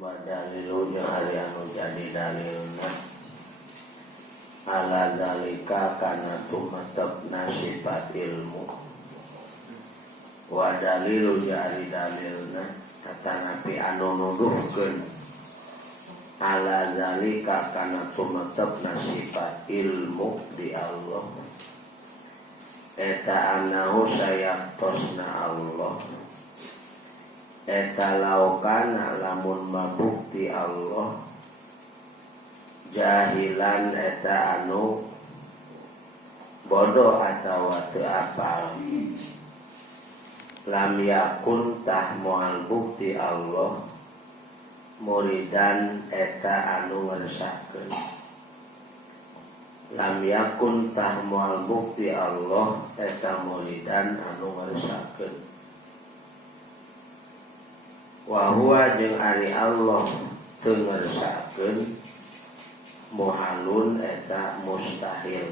wa dalilunya hari anu jadi dalilna ala zalika kana tumatabna sifat ilmu wa dalilunya hari dalilna kata nabi anu nuduhkeun ala zalika kana tumatabna sifat ilmu di Allah eta anahu sayaktosna Allah eta laukana lamun mabukti Allah jahilan eta anu bodoh atau teu apal lam yakun tah moal bukti Allah muridan eta anu ngersahkeun lam yakun tah moal bukti Allah eta muridan anu ngersahkeun wa huwa jeung ari Allah teu ngersahkeun muhalun eta mustahil